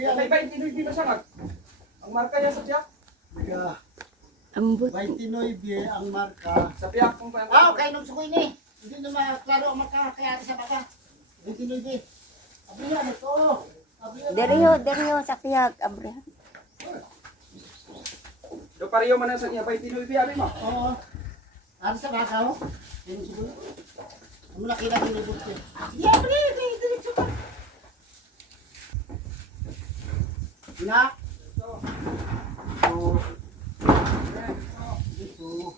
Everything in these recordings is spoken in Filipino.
May 29 ba siya nag? Ang marka niya sa tiyak? Ambot. 29 ang marka. Sa tiyak kung paano. Okay nung sukoy ni. Hindi na maklaro ang marka kaya sa baka. 29. Abrihan ito. Deriyo sa pihag abre. Do pareho man sa niya 29 abi mo. Oo. Ano sa baka ho? Yung sukoy. Ang laki na yung buti. Yeah, diretso ka. Ina. So, dito.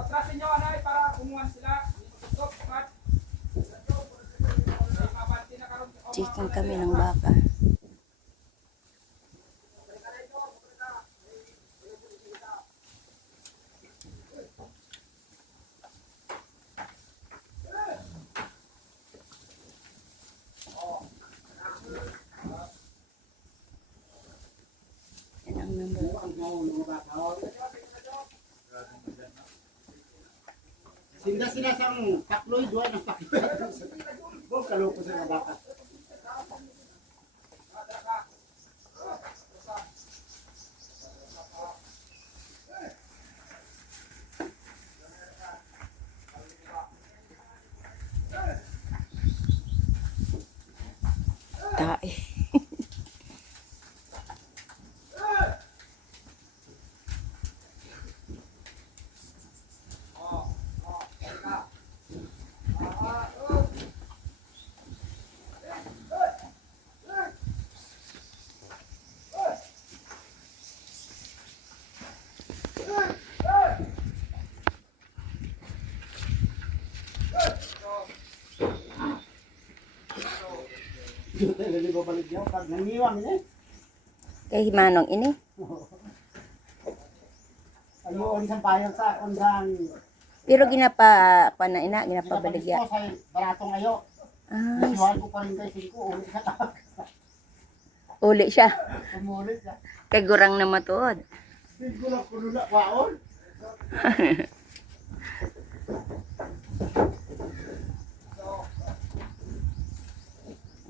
Atrasin nyo anay para kumuha sila. Chicken kami ng baka. Yan ang number. Sinda sila sang pakloy, duwa ng pakloy. Huwag kaloko sa baka. Tae. Hindi ko balik niyo. Pag nangiwang niya. Kay manong ini. Ayun sa bayang sa kundang. Pero ginapa panaina, ginapabaligya. Sa baratong ayo. Ah, Nasuhan ko pa rin kay 5. Ulit ka ta. uli siya. Umulit ka. Kay gurang na matuod. Siguro ko nula waon.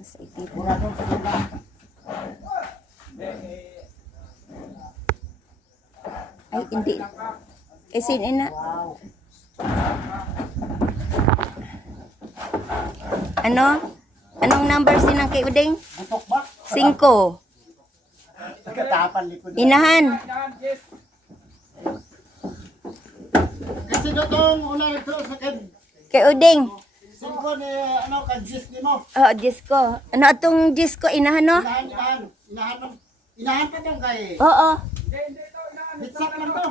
Sa ikip. Murado sa nula. Ay, hindi. Eh, sinina. Wow. Ano? Anong number sinang kay Uding? Butok ba? 5. Nagkatapan likod. Inahan. Kasi dotong una ito sa kan Kay Uding. 5 ni ano kan gis ni mo. Oh, Jisko. Ano atong Jisko? Inahan, no? Inahan pa tong kay. Oo. Hitsak lang to.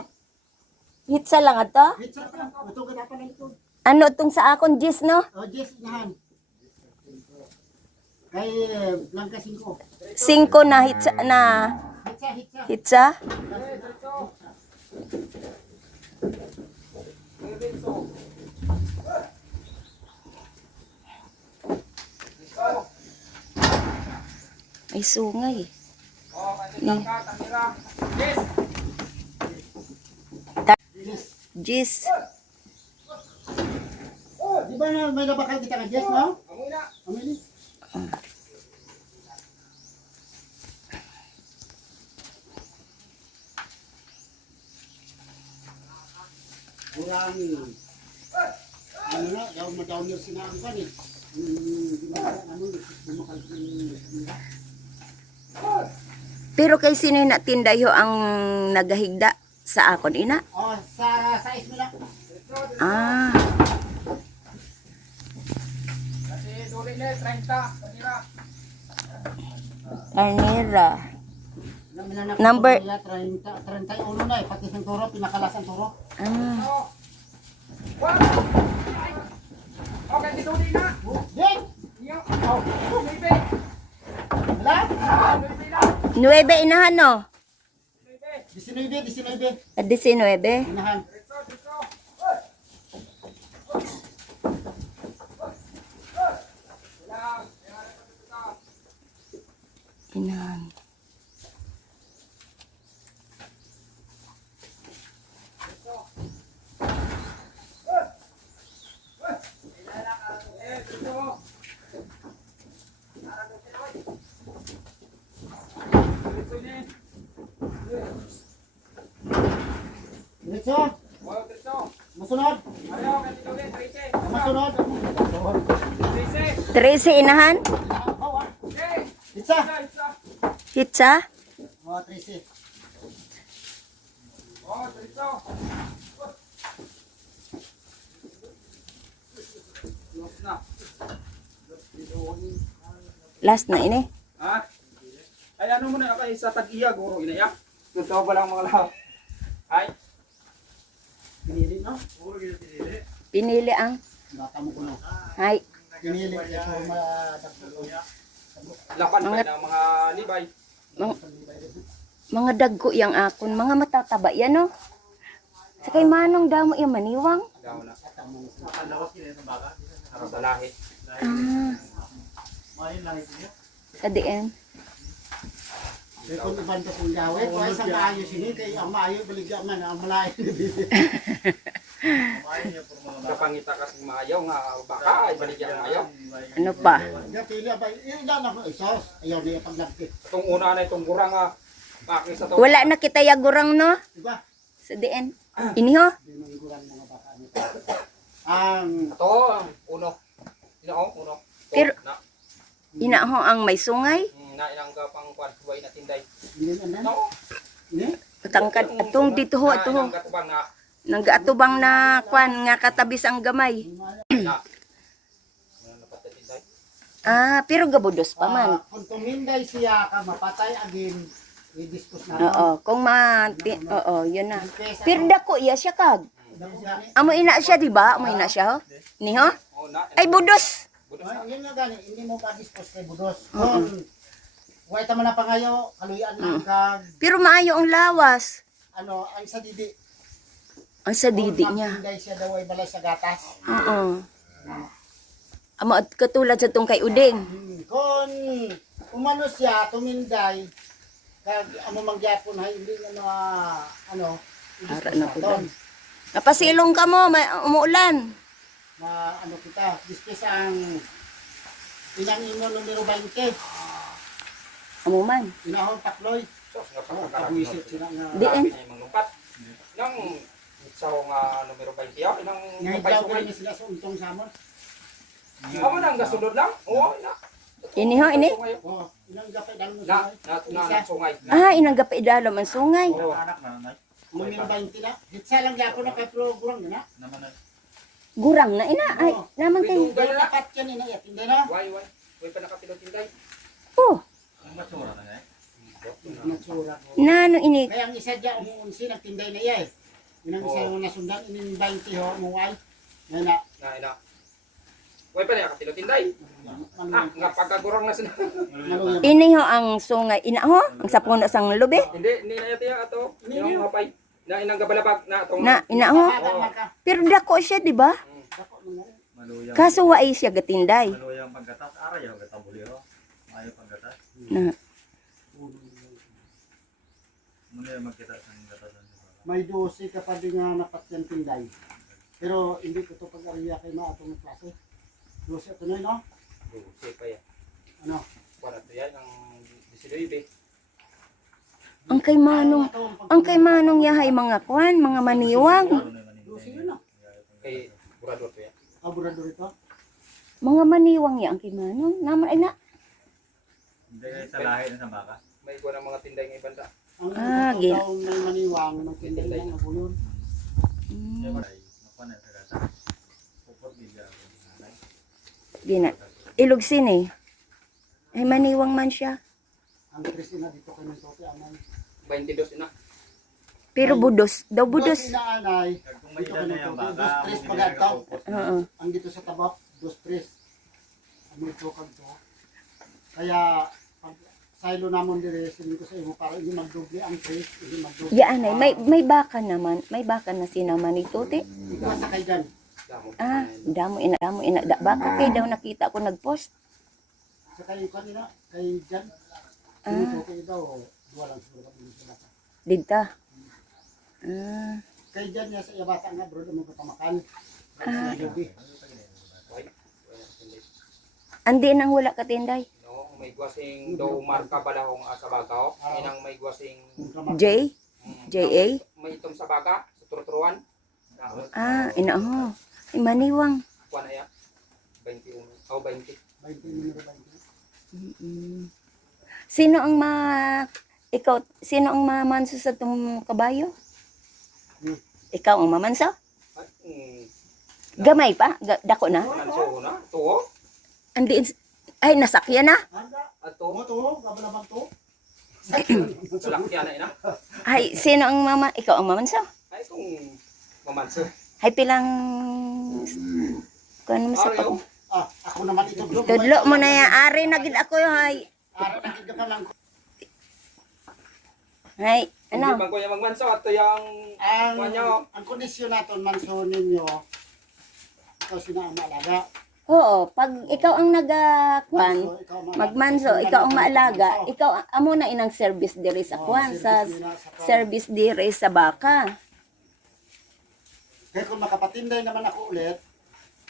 Hitsa lang ato. Hitsak lang. Ito katapan lang ito. Ano tong sa akon Jis, no? Oh, gis inahan. Kay Blanca 5. 5 na hitsa na Hitsa. hitsa. Ay sungay. Jis. Di ba na may nabakal kita ka gis, no? Amili. Kurang ano na, daw nyo sinaangkan eh. Pero kay sino na tindayo ang nagahigda sa akon ina? Oh, sa size mo lang. Ah, Kasi duli na 30. Kanira. Arnera. Number- 31 na eh, pati sa turo, pinakalas ang turo. Ah, Okay, duli na. Ding! Iyo. Oh, baby. Wala? Baby na. 9 inahan, no? 19. 19. Inahan. Inahan. Diretso. Masunod. Masunod. 13 inahan. Isa. Hitsa. Oh, 13. Last na ini. Ha? Ay ano mo na ako sa tag-iya guro inaya. Totoo ba lang mga lahat? Ay. Pinili, no? Pinili ang Baka mo ko, no? hay. Pinili. Ito madagdag. Lapan pa ng mga libay. Mga dagko yang akon, mga matataba yan no. Sa kay manong damo yung maniwang. Daw na. Para sa lahi. Sa diin. Kaya kung ibang ka kung gawin, kung ay sa maayo sini, kaya ang maayo baligya man, ang malayo. Kapangita kasing maayaw nga baka ay baligyan ang ayaw. Ano pa? Kaya pili abay, ilan ako isos. Ayaw niya paglagkit. Itong una na itong gurang nga paki sa to. Wala na kita yagurang no. Diba? Sa diin. Iniho. Di maniguran mga baka nito. Ang Ito ang uno. Uno. Pero- na Inaho ang may sungay. na ilang kapang kwan buhay na tinday. hindi na na. No. Ini? Tangkad atong dito ho ato ho. Ilang katubang na Nagaatubang na kwan nga katabis ang gamay. na. Wala na pati tinday. Ah, pero gabudos pa man. Kung tuminday siya ka mapatay agin, i-discuss na. Oo, kung oo, yun na. Pero dako iya siya kag. Siya ni. Amo ina siya di ba? Amo ina siya ho. Ni ho? Oh na. Ay budos. Yun nga gani, hindi mo pa discuss kay Budos. Kung way tama na pangayo, kaluyan lang kag Pero maayo ang lawas. ano, ang sa didi. Ang sa didi niya. Tuminday siya daw ay balay sa gatas. Oo. Amo at katulad sa tong kay Uding. Kung umano siya, tuminday, kag amo mangyapon hay hindi nga na ano, Ara na po dan. Napasilong ka mo, umuulan. ma ano kita, discuss ang ilang imo numero 20. Amo man. Inahon takloy. Sos nga Oh, pagkakaroon. pag-isip sila nga. Di- Di ay manglumpat. Nang sa nga numero 20 yaw inang Ngayon kapay daw sungay. kami sila sa untong samon. Amo nang gasunod lang. Oo na. Ini ho, ini? Oh, ilang gapay dang mo Na sila. sungay. Ah, inanggap idalom ang sungay. Oo. Numero 20 na. Hitsa lang gyapon na kay program na. Gurang na ina. Ay, naman kay. Pero dapat yan ina yatin din na. Why? Way pa nakapilot tinday. Oh, Matsura. nano ini. Kaya ang isa dyan umuunsi nagtinday na iya eh. Yun ang isa yung nasundan, ining 20 ho, umuway. Yan na. Na ina. Way pa nakapilot tinday. Ah, nga pagkagurang na sila. Maluyang. Ini ho ang sungay. Ina ho, ang sapuno sang lubi. Hindi na yati ato. Yung mapay. Na inang gabalabag na atong Na, ina ho. Maka. Pero dako siya, di ba? Dako mo nga. Maluyang Kaso waay siya gatinday. maluyang paggatas, aray yung gatabuli ho. Ayaw paggatas. Na, Muna yung magkita sa gatasan. May 12 ka pa din nga napatyan tinday. Pero hindi ko ito pag-ariya kay mga atong klase. 12 ito na yun, no? Safe pa yan. Ano? Para to yan ang 19. ang kay manong yahay mga kwan, mga maniwang. 12 yun, no? Kay burador to yan. Aburador ito. Mga maniwang ya ang kay manong. Naman ay na. Hindi kayo sa lahi na sa baka. May iba ng mga tinday ng ibang da. Ang gin- daw may maniwang, magtinday ng abulon. Kaya Mm, ba tayo? Nakuha na sa gatas. Pupot bigla. di na. Ilugsin eh. Ay maniwang man siya. Ang Kristina dito kay Mentote, amay. 22 ina. Pero budos. Daw budos. Inaanay, Kung may dito ilan kay na yung Mentote, baka, 2-3 hindi pagataw. na Oo. Ang dito sa tabak, 2-3. Ano ito kanto. Kaya, pag silo namon dire, sabihin ko sa imo, para hindi magdoble ang 3, hindi magdoble. Yaan ay, may baka naman. May baka na sinaman ito, te. Ikaw sa kay dyan. Damo. Ah, damo ina. Baka kay daw nakita ko nag-post. Sa kay kanina, kay dyan. Tinutukoy daw, duwa lang siguro kami sa bata. Dito. Ah. Kaya dyan niya sa iya bata nga, bro, mo kapamakan. Sa Yogi. Andi nang wala ka tinday. No, may guwasing do marka balahong sa bagaw. Inang may guwasing J? JA? may itom sa baga, sa turuturuan. Ah, inaho. Maniwang. Kuha na ya. 21. Oh, 20. 20 numero 20. Sino ang sino ang mamanso sa tong kabayo? Ikaw ang mamanso? Gamay pa? Dako na? Manso na. Tuwo. Andi, ay, nasakyan na? Handa, Ato. tumo, kabalabang to. Salakyan na ina. Ay, sino ang ikaw ang mamanso? Ay, kung mamanso. Ay, pilang, kung ano sa Ariyo. Ako naman ito, bro. Tudlo mo na yan. Ari na gid ako hay. Ara, nakita ka lang. Hay, Hindi ano? man ko yung magmanso. Ato yung wanyo. Ang kondisyon natin, manso ninyo, ikaw sina ang maalaga. Oo, pag ikaw ang nagakwan, Manso, ikaw ang maalaga. magmanso, ikaw ang maalaga, ikaw amo na inang service diri sa kwan, sa service diri sa baka. Kaya kung makapatinday naman ako ulit,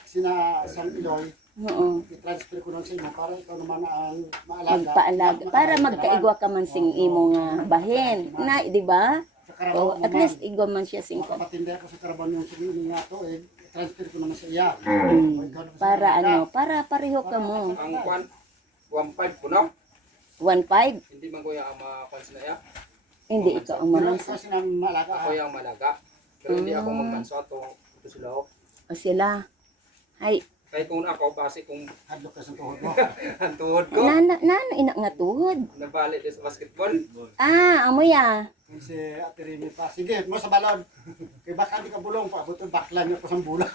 sina San Iloy, Oo, i-transfer ko nun sa inyo para ikaw naman ang maalaga. magpaalaga para magkaigwa ka man sing imo nga bahin. Na, di ba? Sa Carabao O, at naman. least igwa man siya sing kwan. Makapatinday ako sa Carabao yung sumili nga to, i-transfer ko naman sa iya. O, ikaw naman sa Para maalaga. ano, para pareho ka mo. Ang kwan. 1.5 po no. 1.5, Hindi man ko yung makwan sila ya. hindi ikaw ang Pero mamanso. ikaw sina ang maalaga. Ako yung malaga. Pero hindi ako magmanso. Ito sila ako. O sila. Ay, Kahit kung ako, base kung Hadlok ka sa tuhod mo. ang tuhod ko. nana ina nga tuhod. Nabalik din sa basketball. Ah, amoy ah. Si Ate Remy pa. Sige, mo sa balon. Kaya baka di ka bulong pa. Buto bakla niyo ko sa bula.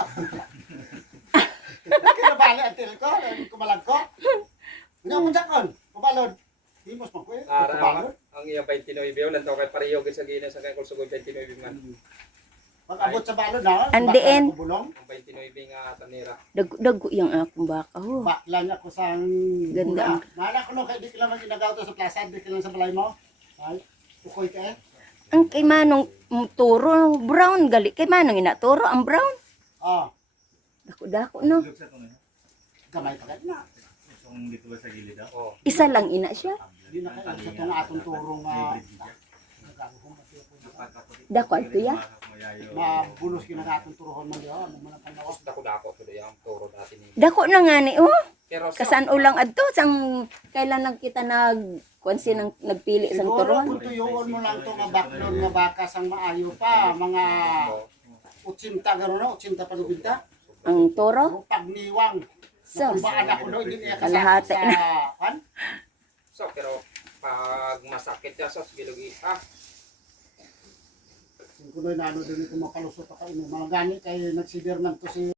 Kaya bali ang til ko. Kumalag ko. Nga mo dakon. Kubalon. Himos mo ko eh. Kubalon. Ang iya 29 yun. Lantaw kay pariyo sa gina sa kay kulsugod 29 man. Pag abot sa balon na. Andiin. Bulong. Ang 29 nga tanira. Dago yung akong baka. Oh. Bakla niya ko sa Ganda. Maala ko no. Kaya di ka lang maginagaw to sa plaza. Di ka lang sa balay mo. Ay. Tukoy ka eh. Ang kay manong turo brown gali kay manong ina turo ang brown. Ah. Dako no. Lugsa to na. Gamay ka na. Itong dito ba sa gilid ah? Oh. Isa lang ina siya. Di na kayo sa itong atong turong Dako ito ya. mabulos kinagatong turuhon man diha. Mo man ang nawas. Dako-dako to yung turo dati ni. Dako na nga ni oh. Pero Kasan ulang adto sang kailan nagkita kwansi nang nagpili sang Siguro turon. kung tuyuon mo lang to nga baklon nga baka sang maayo pa mga 80 garo na 80 pa lubinta. Ang turo. O pagniwang. So, Kung ba anak ko no hindi niya kalahati kasama na. sa kan? So, pero pag masakit siya sa bilugi, Kung kunoy na ano din ko mapalusot pa kayo. Mga gani kay nagsider man to si